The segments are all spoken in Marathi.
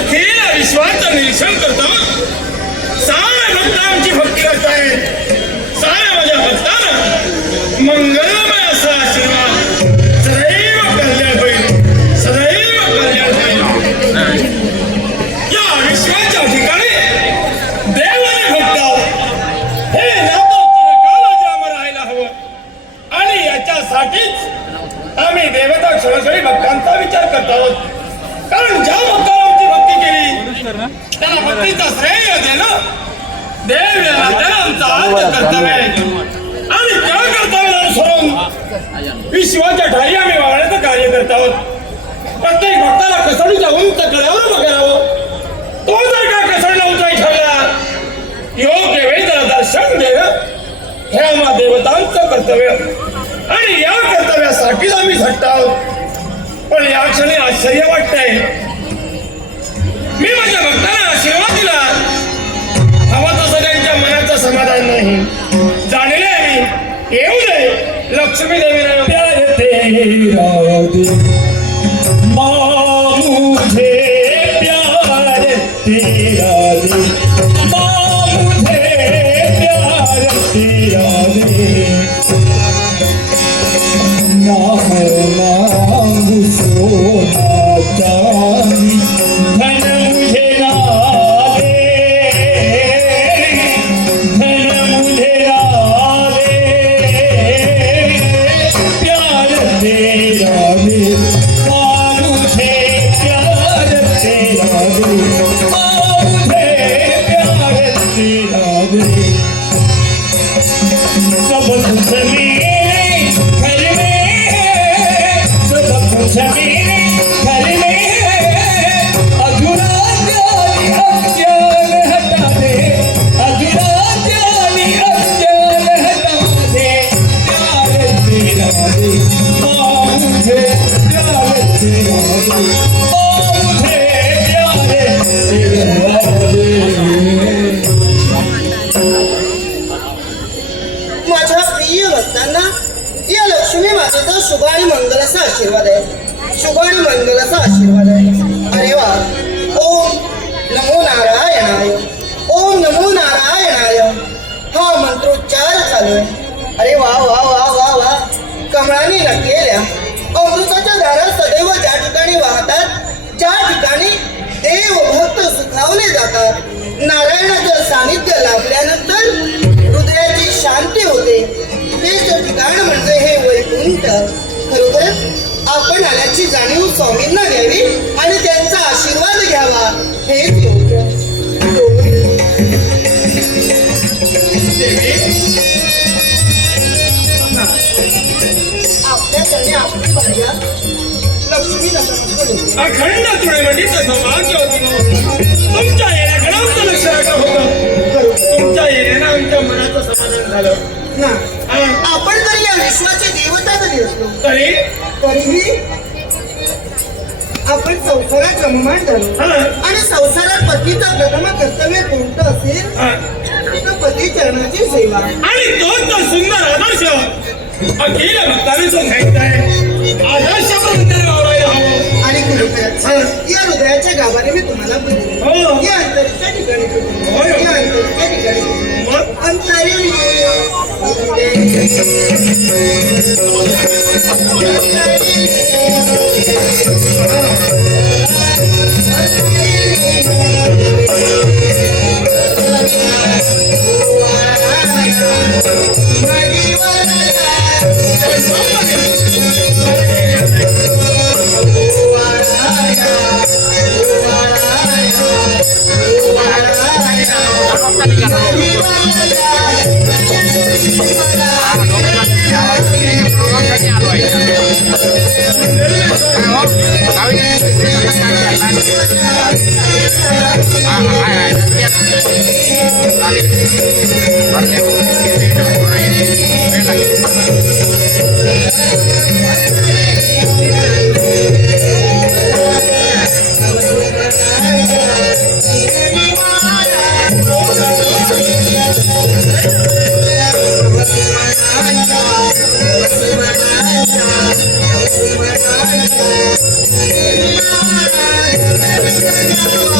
अखिल विश्वाचं निरीक्षण करतो. सारे भक्त आमची भक्ती करतायत. साऱ्या माझ्या भक्तांना मंगलमय असा आशीर्वाद सदैव कल्याण होईल, सदैव कल्याण होईल. या विश्वाच्या ठिकाणी देव आणि भक्त हे नातं चिरकाल जाम राहायला हवं आणि याच्यासाठीच आम्ही देवता क्षणोक्षणी भक्तांचा विचार करत आहोत. कारण ज्या भक्ताला आमची भक्ती केली त्याला भक्तीचा श्रेय देणं देव या नात्यानं आमचं आद्य कर्तव्य आहे. आणि त्या कर्तव्याला अनुसरून विश्वाच्या ठाई आम्ही वागण्याचं कार्य करत आहोत. प्रत्येक भक्ताला कसडीच्या उंच कड्यावर बघावं. तो जर का कसडला उंचाई ठेवला योग्य वेळी त्याला दर्शन देणं हे आम्हा देवतांचं कर्तव्य आणि या कर्तव्यासाठीच आम्ही झटत आहोत. पण या क्षणी आश्चर्य वाटतंय. मी माझ्या भक्तांना आशीर्वाद दिला, हवा तसं त्यांच्या मनाचं समाधान नाही. जाणले मी येऊ दे लक्ष्मी देवीला प्यार तेरा दे माँ मुझे प्यार तेरा दे माँ मुझे प्यार तेरा दे मांगू सोना चांदी धन मुझे ना दे, धन मुझे ना दे, प्यार तेरा दे माँ मुझे प्यार तेरा दे माँ मुझे प्यार तेरा दे. सब कुछ मेरे घर में सब कुछ मेरे घर में अधूरा जानी अज्ञान हटा दे, अधूरा जानी अज्ञान हटा दे. प्यार तेरा दे माँ मुझे प्यार तेरा दे माँ मुझे प्यार तेरा दे. माझ्या प्रिय भक्तांना या लक्ष्मी मातेचा शुभ आणि मंगल असा आशीर्वाद आहे. शुभ आणि मंगल असा आशीर्वाद आहे. अरे वा. ओम नमो नारायणाय, ओम नमो नारायणाय हा मंत्रोच्चार चालू आहे. अरे वा वा वा वा वा. कमळाने नटलेल्या अमृताच्या धारा सदैव ज्या ठिकाणी वाहतात, ज्या ठिकाणी देव भक्त सुखावले जातात, नारायणाचं सानिध्य लाभल्यानंतर हृदयाची शांती होते. तेच ठिकाण म्हणजे हे वैकुंठ. खरोखरच आपण आल्याची जाणीव स्वामींना द्यावी आणि त्यांचा आशीर्वाद घ्यावा हेच योग्य. आपल्या चरणी आपली भाज्या लक्ष्मी नका अखंड तुळेवडीचं सौभाग्य होतं. तुमच्या येण्याकडे आमचं लक्ष राखलं होतं. तुमच्या येण्यानं आमच्या मनाचं समाधान झालं ना. आपण जर या विश्वाचे देवता जरी असलो तरीही आपण संसारात रममाण झालो आणि संसारात पतीचं प्रथम कर्तव्य कोणतं असेल तर पती चरणाची सेवा आणि तोच तो सुंदर आदर्श अखिल भक्तांनी जो घ्यायचा आहे. आदर्श वावरायला हवं. आणि खरोखरच या हृदयाच्या गावाने मी तुम्हाला बोलले, या अंतरीच्या ठिकाणी बोलले, या अंतरीच्या ठिकाणी बोलले. अंतरी Thank you.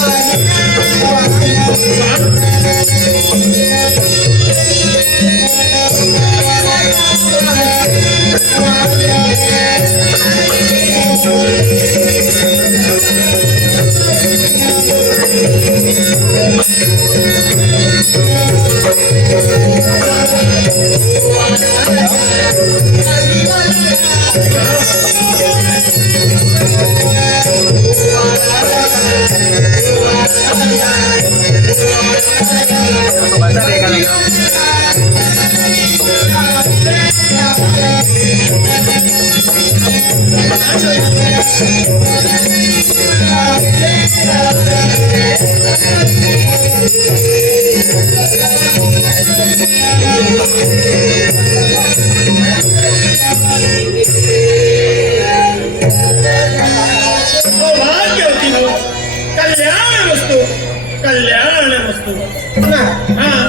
सौभाग्यवती हो, कल्याण वस्तू, कल्याण वस्तू. पुन्हा हा